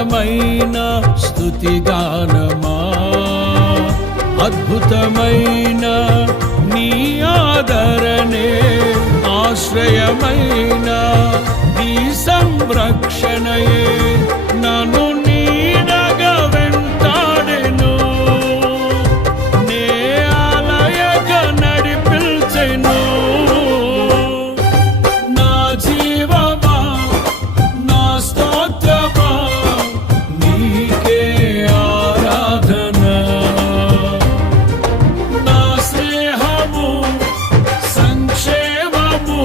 అనంతమైన స్తుతిగానమా, అద్భుతమైన నీ ఆదరణే ఆశ్రయమైన నీ సంరక్షణయే నన్ను నీడగా వెంటాడెను, నే ఆలయగా నడిపించెను. నా జీవమా నా స్తోత్రమా నీకే ఆరాధన, నా స్నేహము సంక్షేమము